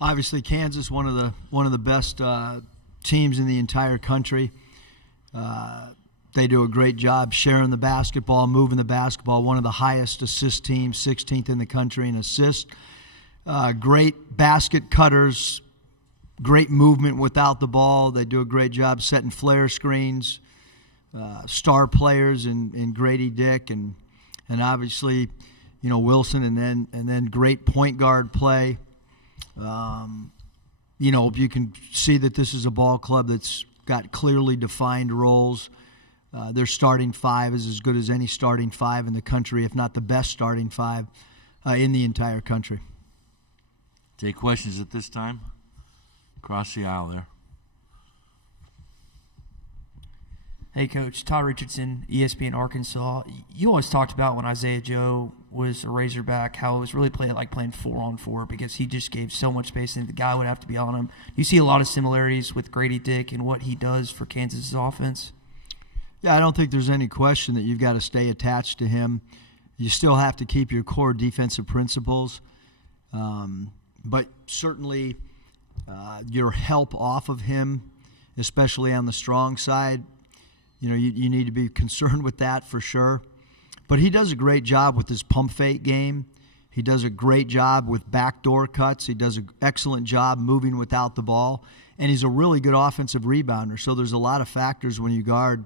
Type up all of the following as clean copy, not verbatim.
Obviously, Kansas, one of the best teams in the entire country. They do a great job sharing the basketball, moving the basketball. One of the highest assist teams, 16th in the country in assists. Great basket cutters, great movement without the ball. They do a great job setting flare screens. Star players in Gradey, Dick, and obviously, Wilson, and then great point guard play. You can see that this is a ball club that's got clearly defined roles. Their starting five is as good as any starting five in the country, if not the best starting five in the entire country. Take questions at this time. Across the aisle there. Hey, Coach. Todd Richardson, ESPN Arkansas. You always talked about when Isaiah Joe was a Razorback, how it was really playing 4-on-4 because he just gave so much space and the guy would have to be on him. You see a lot of similarities with Gradey Dick and what he does for Kansas' offense? Yeah, I don't think there's any question that you've got to stay attached to him. You still have to keep your core defensive principles. But certainly your help off of him, especially on the strong side, you need to be concerned with that for sure. But he does a great job with his pump fake game. He does a great job with backdoor cuts. He does an excellent job moving without the ball. And he's a really good offensive rebounder. So there's a lot of factors when you guard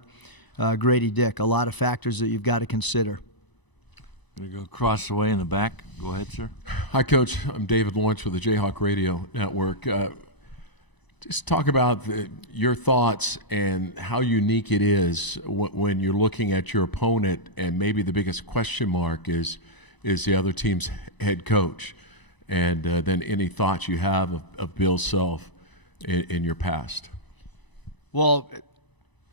Gradey Dick, a lot of factors that you've got to consider. We go across the way in the back. Go ahead, sir. Hi, Coach. I'm David Lawrence with the Jayhawk Radio Network. Just talk about your thoughts and how unique it is when you're looking at your opponent, and maybe the biggest question mark is the other team's head coach, and then any thoughts you have of Bill Self in your past. Well,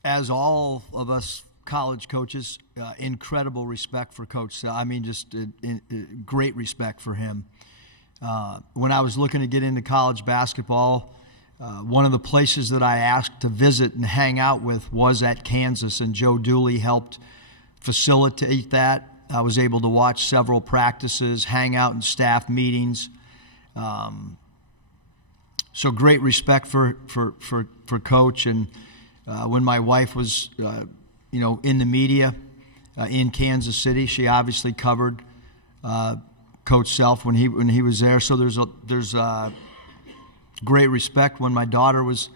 as all of us college coaches, incredible respect for Coach Self. I mean, just great respect for him. When I was looking to get into college basketball, one of the places that I asked to visit and hang out with was at Kansas, and Joe Dooley helped facilitate that. I was able to watch several practices, hang out in staff meetings. So great respect for Coach. And when my wife was, in the media in Kansas City, she obviously covered Coach Self when he was there. So there's great respect. When my daughter was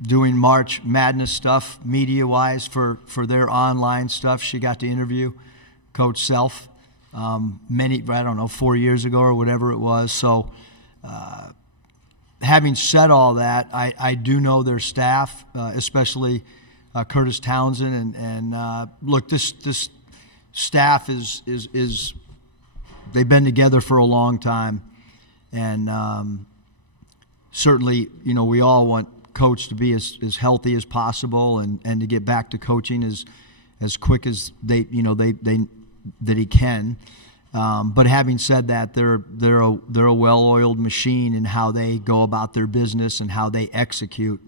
doing March Madness stuff media-wise for their online stuff, she got to interview Coach Self 4 years ago or whatever it was. So having said all that, I do know their staff, especially Curtis Townsend. And look, this staff is they've been together for a long time. And certainly, we all want Coach to be as healthy as possible and to get back to coaching as quick as that he can. But having said that, they're a well-oiled machine in how they go about their business and how they execute.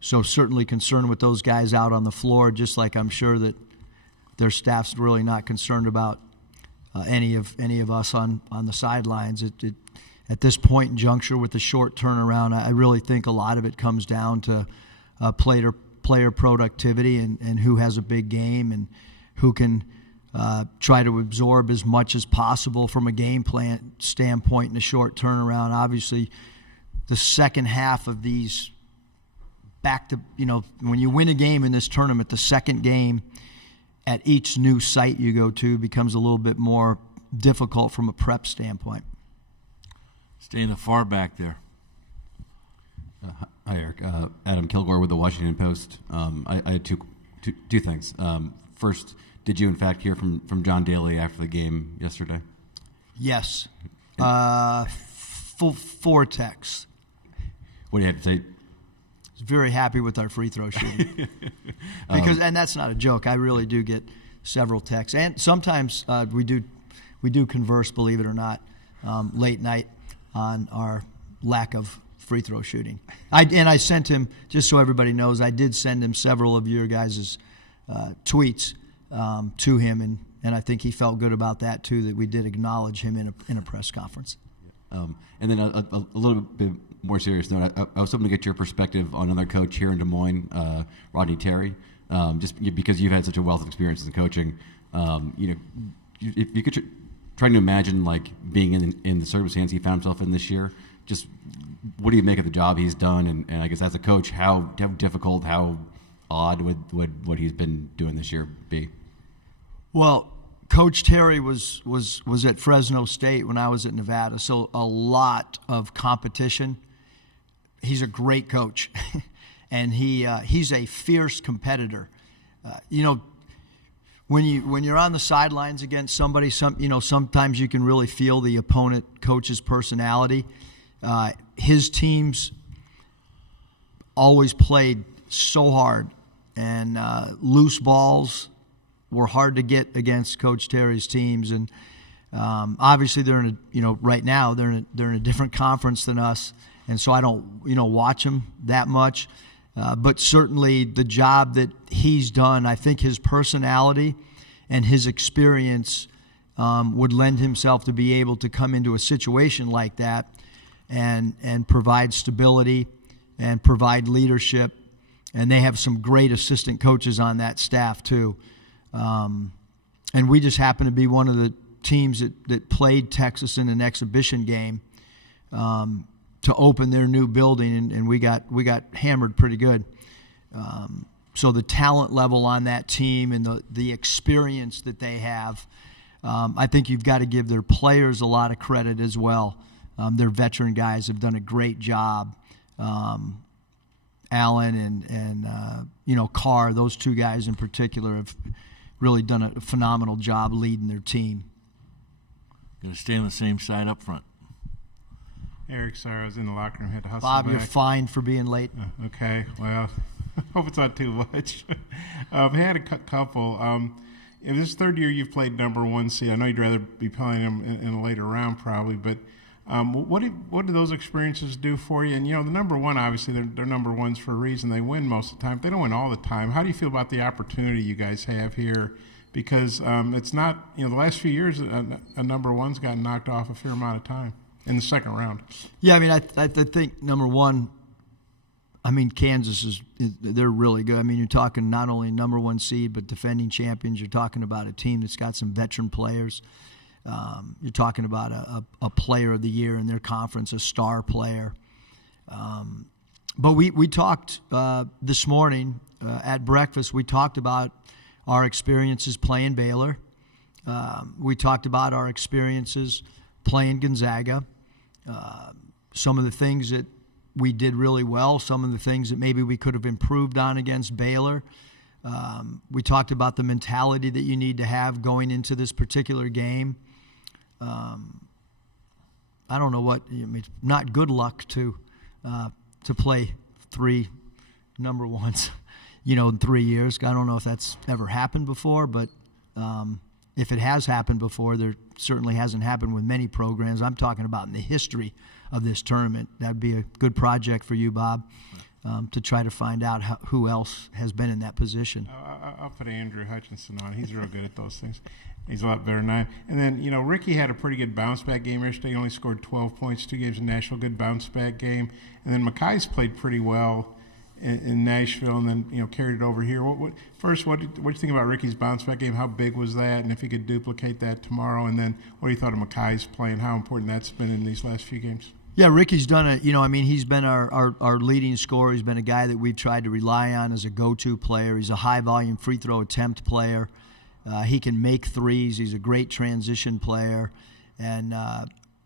So certainly concerned with those guys out on the floor, just like I'm sure that their staff's really not concerned about any of us on the sidelines. At this point in juncture with the short turnaround, I really think a lot of it comes down to player productivity and who has a big game and who can try to absorb as much as possible from a game plan standpoint in a short turnaround. Obviously, the second half of these when you win a game in this tournament, the second game at each new site you go to becomes a little bit more difficult from a prep standpoint. Stay in the far back there. Hi, Eric. Adam Kilgore with the Washington Post. I had two things. First, did you in fact hear from John Daly after the game yesterday? Yes. Four texts. What do you have to say? Very happy with our free throw shooting. And that's not a joke. I really do get several texts. And sometimes we do converse, believe it or not, late night on our lack of free throw shooting. I sent him, just so everybody knows, I did send him several of your guys' tweets to him, and I think he felt good about that too, that we did acknowledge him in a press conference. And then a little bit more serious note, I was hoping to get your perspective on another coach here in Des Moines, Rodney Terry, just because you've had such a wealth of experience in coaching. If you could trying to imagine like being in the circumstance he found himself in this year, just what do you make of the job he's done? And I guess as a coach, how difficult, how odd would what he's been doing this year be? Well, Coach Terry was at Fresno State when I was at Nevada, so a lot of competition. He's a great coach, and he's a fierce competitor. When you're on the sidelines against somebody, sometimes you can really feel the opponent coach's personality. His teams always played so hard, and loose balls were hard to get against Coach Terry's teams. And obviously, they're in right now they're in a different conference than us, and so I don't watch them that much. But certainly the job that he's done, I think his personality and his experience would lend himself to be able to come into a situation like that and provide stability and provide leadership. And they have some great assistant coaches on that staff too. And we just happen to be one of the teams that played Texas in an exhibition game to open their new building, and we got hammered pretty good. So the talent level on that team and the experience that they have, I think you've got to give their players a lot of credit as well. Their veteran guys have done a great job. Allen and Carr, those two guys in particular, have really done a phenomenal job leading their team. Going to stay on the same side up front. Eric, sorry, I was in the locker room, had to hustle Bob, back. you're fine for being late. Okay, well, hope it's not too much. I had a couple. In this third year, you've played number one seed. I know you'd rather be playing them in a later round probably, but what do those experiences do for you? And, the number one, obviously, they're number ones for a reason. They win most of the time. They don't win all the time. How do you feel about the opportunity you guys have here? Because it's not, the last few years, a number one's gotten knocked off a fair amount of time in the second round. Yeah, I mean, I think number one, Kansas they're really good. I mean, you're talking not only number one seed, but defending champions. You're talking about a team that's got some veteran players. You're talking about a player of the year in their conference, a star player. But we talked this morning at breakfast. We talked about our experiences playing Baylor. We talked about our experiences playing Gonzaga. Some of the things that we did really well, some of the things that maybe we could have improved on against Baylor. We talked about the mentality that you need to have going into this particular game. I don't know what not good luck to play three number ones, in 3 years. I don't know if that's ever happened before, but if it has happened before, there certainly hasn't happened with many programs. I'm talking about in the history of this tournament. That'd be a good project for you, Bob, to try to find out who else has been in that position. I'll put Andrew Hutchinson on. He's real good at those things. He's a lot better than I am. And then, Ricky had a pretty good bounce-back game yesterday. He only scored 12 points, 2 games in Nashville, good bounce-back game. And then Mackay's played pretty well in Nashville and then, carried it over here. What do you think about Ricky's bounce-back game? How big was that? And if he could duplicate that tomorrow? And then what do you thought of Mackay's playing, how important that's been in these last few games? Yeah, Ricky's done it. He's been our leading scorer. He's been a guy that we've tried to rely on as a go-to player. He's a high-volume free throw attempt player. He can make threes. He's a great transition player. And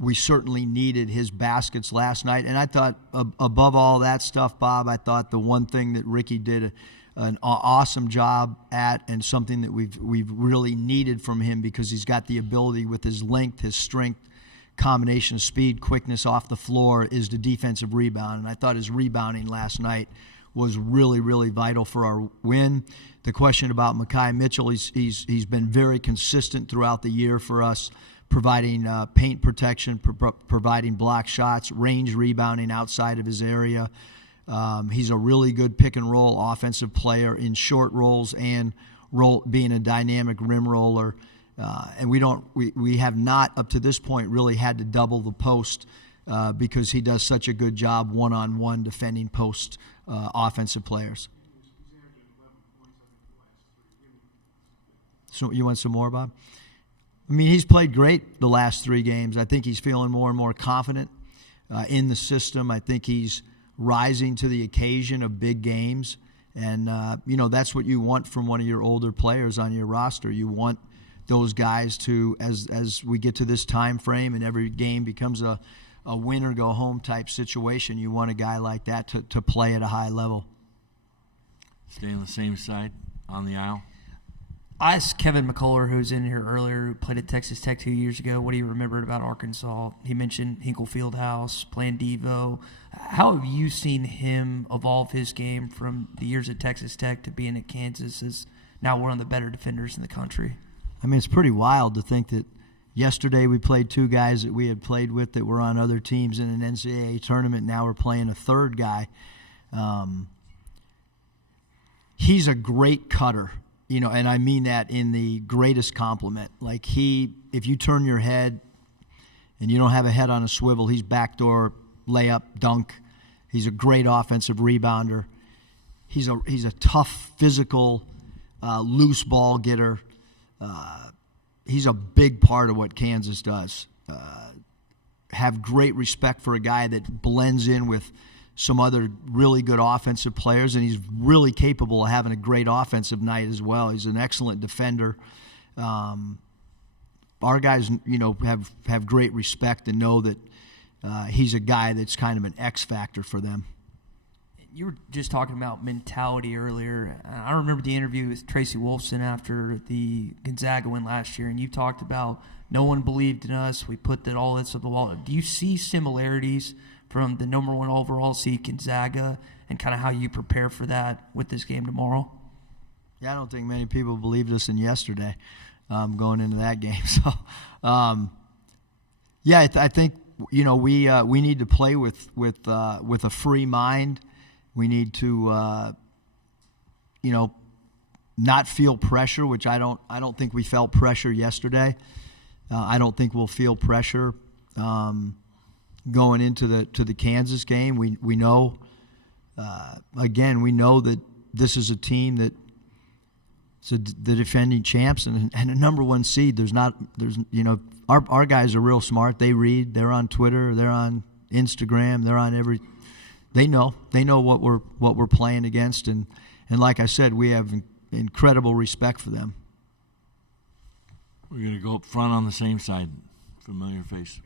we certainly needed his baskets last night. And I thought, above all that stuff, Bob, I thought the one thing that Ricky did an awesome job at, and something that we've really needed from him, because he's got the ability with his length, his strength, combination of speed, quickness off the floor, is the defensive rebound. And I thought his rebounding last night was really, really vital for our win. The question about Makai Mitchell, he's been very consistent throughout the year for us, providing paint protection, providing block shots, range rebounding outside of his area. He's a really good pick-and-roll offensive player in short rolls and being a dynamic rim roller. And we have not up to this point really had to double the post because he does such a good job one-on-one defending post offensive players. So you want some more, Bob? I mean, he's played great the last 3 games. I think he's feeling more and more confident in the system. I think he's rising to the occasion of big games. And, that's what you want from one of your older players on your roster. You want those guys to, as we get to this time frame and every game becomes a win or go home type situation, you want a guy like that to play at a high level. Stay on the same side on the aisle. I asked Kevin McCullar, who was in here earlier, who played at Texas Tech 2 years ago, what he remembered about Arkansas. He mentioned Hinkle Fieldhouse, playing Devo. How have you seen him evolve his game from the years at Texas Tech to being at Kansas as now one of the better defenders in the country? I mean, it's pretty wild to think that yesterday we played 2 guys that we had played with that were on other teams in an NCAA tournament. Now we're playing a 3rd guy. He's a great cutter. And I mean that in the greatest compliment. Like if you turn your head and you don't have a head on a swivel, he's backdoor, layup, dunk. He's a great offensive rebounder. He's a tough, physical, loose ball getter. He's a big part of what Kansas does. Have great respect for a guy that blends in with some other really good offensive players, and he's really capable of having a great offensive night as well. He's an excellent defender. Our guys, have great respect and know that he's a guy that's kind of an X factor for them. You were just talking about mentality earlier. I remember the interview with Tracy Wolfson after the Gonzaga win last year, and you talked about no one believed in us. We put all this on the wall. Do you see similarities from the number 1 overall seed Gonzaga and kind of how you prepare for that with this game tomorrow? Yeah, I don't think many people believed us in yesterday going into that game. So, I think we need to play with a free mind. We need to not feel pressure, which I don't think we felt pressure yesterday. I don't think we'll feel pressure going into the Kansas game. We know we know that this is a team that the defending champs and a number 1 seed. Our guys are real smart. They read. They're on Twitter. They're on Instagram. They're on They know what we're playing against, and like I said, we have incredible respect for them. We're going to go up front on the same side. Familiar face.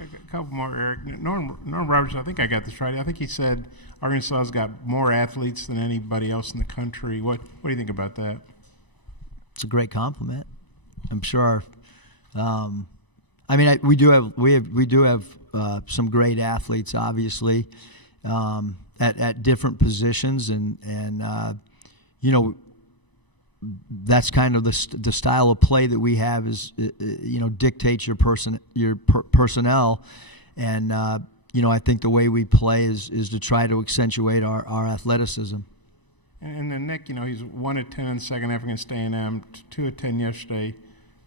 A couple more, Eric. Norm Roberts, I think I got this right. I think he said Arkansas's got more athletes than anybody else in the country. What do you think about that? It's a great compliment. I'm sure. We do have some great athletes, obviously, at different positions, and that's kind of the style of play that we have is dictates your personnel, and I think the way we play is to try to accentuate our athleticism. And then Nick, he's 1 of 10 in the second half against A&M, 2 of 10 yesterday.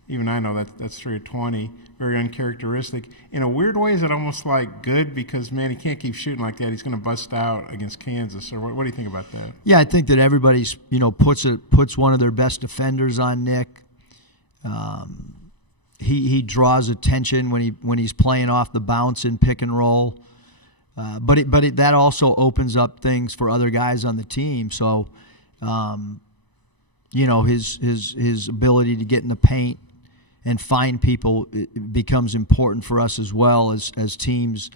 Even I know that's 3 of 20. Very uncharacteristic. In a weird way, is it almost like good because, man, he can't keep shooting like that. He's going to bust out against Kansas. Or what do you think about that? Yeah, I think that everybody's puts one of their best defenders on Nick. He draws attention when he's playing off the bounce in pick and roll. But that also opens up things for other guys on the team. So, his ability to get in the paint and find people becomes important for us as well as teams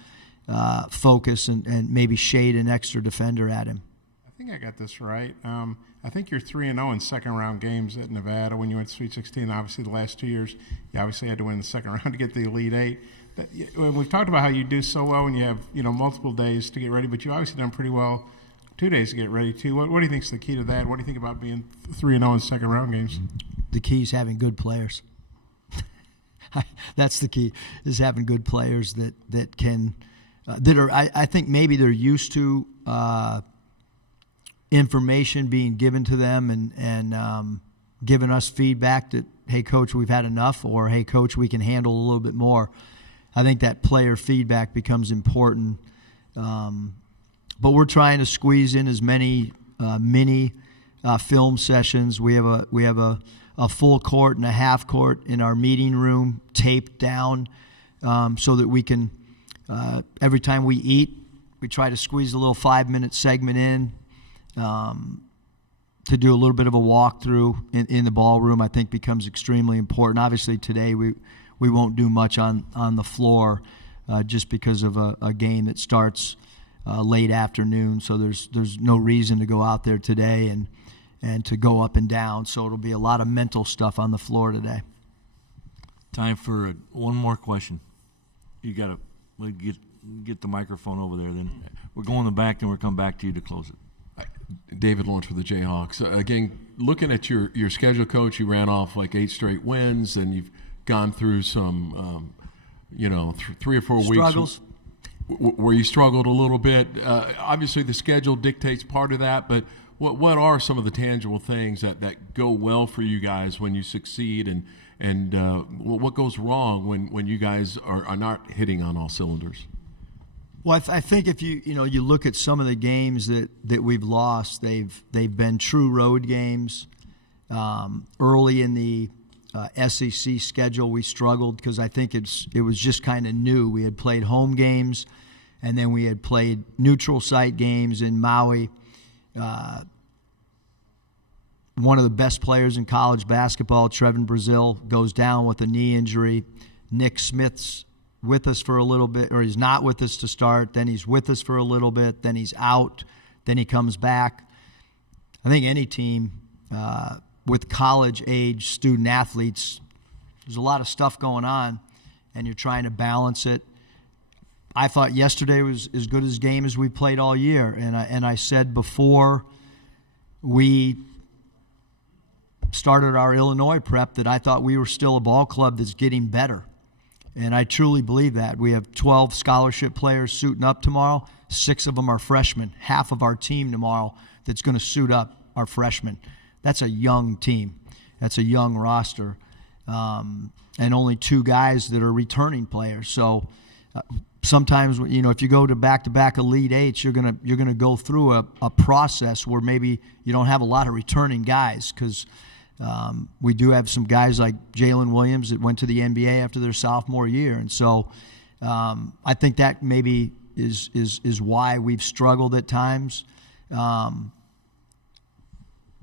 focus and maybe shade an extra defender at him. I think I got this right. I think you're 3-0 in second-round games at Nevada when you went to Sweet 16. Obviously, the last 2 years, you obviously had to win the second round to get the Elite Eight. We've talked about how you do so well when you have multiple days to get ready, but you obviously done pretty well 2 days to get ready too. What do you think is the key to that? What do you think about being 3-0 in second-round games? The key is having good players. That's the key, is having good players that can that are. I think maybe they're used to information being given to them and giving us feedback hey, coach, we've had enough, or hey, coach, we can handle a little bit more. I think that player feedback becomes important. But we're trying to squeeze in as many mini film sessions. We have a full court and a half court in our meeting room taped down, so that we can, every time we eat, we try to squeeze a little 5-minute segment in, to do a little bit of a walkthrough in the ballroom. I think becomes extremely important. Obviously today we won't do much on the floor, just because of a game that starts late afternoon. So there's no reason to go out there today and to go up and down. So it'll be a lot of mental stuff on the floor today. Time for one more question. You got to get the microphone over there. Then we're going in the back, and we'll come back to you to close it. David Lawrence for the Jayhawks. Again, looking at your schedule, Coach, you ran off like 8 straight wins, and you've gone through some, 3 or 4 Struggles. weeks where you struggled a little bit. Obviously, the schedule dictates part of that, but what are some of the tangible things that go well for you guys when you succeed, and what goes wrong when you guys are not hitting on all cylinders? Well, I think if you look at some of the games that we've lost, they've been true road games. Early in the SEC schedule, we struggled because I think it was just kind of new. We had played home games, and then we had played neutral site games in Maui. One of the best players in college basketball, Trevin Brazil, goes down with a knee injury. Nick Smith's with us for a little bit, or he's not with us to start, then he's with us for a little bit, then he's out, then he comes back. I think any team with college-age student athletes, there's a lot of stuff going on, and you're trying to balance it. I thought yesterday was as good a game as we played all year, and I said before we started our Illinois prep that I thought we were still a ball club that's getting better. And I truly believe that. We have 12 scholarship players suiting up tomorrow. 6 of them are freshmen. Half of our team tomorrow that's going to suit up are freshmen. That's a young team. That's a young roster. And only 2 guys that are returning players. So sometimes, if you go to back-to-back Elite Eights, you're gonna go through a process where maybe you don't have a lot of returning guys because we do have some guys like Jalen Williams that went to the NBA after their sophomore year. And so I think that maybe is why we've struggled at times.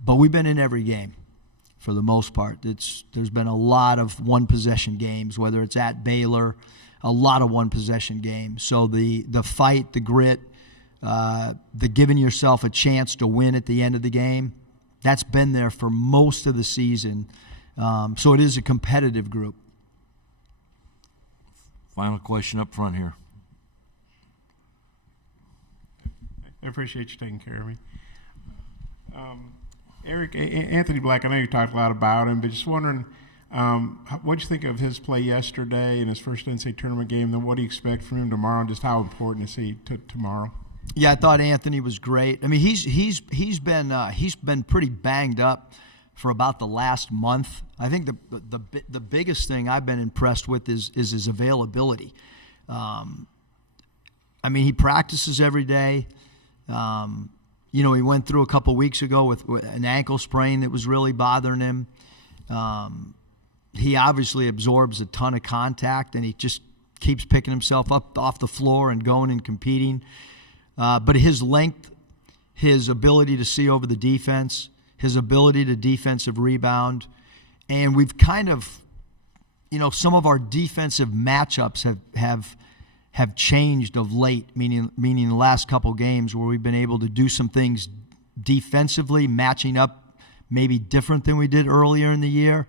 But we've been in every game for the most part. There's been a lot of one-possession games, whether it's at Baylor, a lot of one-possession games. So the fight, the grit, the giving yourself a chance to win at the end of the game, that's been there for most of the season. So it is a competitive group. Final question up front here. I appreciate you taking care of me. Eric, Anthony Black, I know you talked a lot about him, but just wondering, what do you think of his play yesterday in his first NCAA tournament game? Then what do you expect from him tomorrow, and just how important is he tomorrow? Yeah, I thought Anthony was great. I mean, he's been pretty banged up for about the last month. I think the biggest thing I've been impressed with is his availability. I mean, he practices every day. He went through a couple weeks ago with an ankle sprain that was really bothering him. He obviously absorbs a ton of contact, and he just keeps picking himself up off the floor and going and competing. But his length, his ability to see over the defense, his ability to defensive rebound, and we've kind of, some of our defensive matchups have changed of late, meaning the last couple games where we've been able to do some things defensively, matching up maybe different than we did earlier in the year.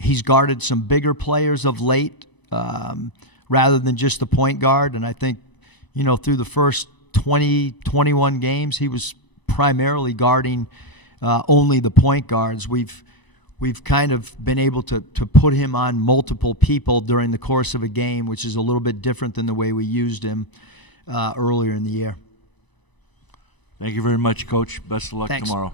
He's guarded some bigger players of late rather than just the point guard, and I think, through the first 21 games, he was primarily guarding only the point guards. We've kind of been able to put him on multiple people during the course of a game, which is a little bit different than the way we used him earlier in the year. Thank you very much, Coach. Best of luck Thanks. tomorrow.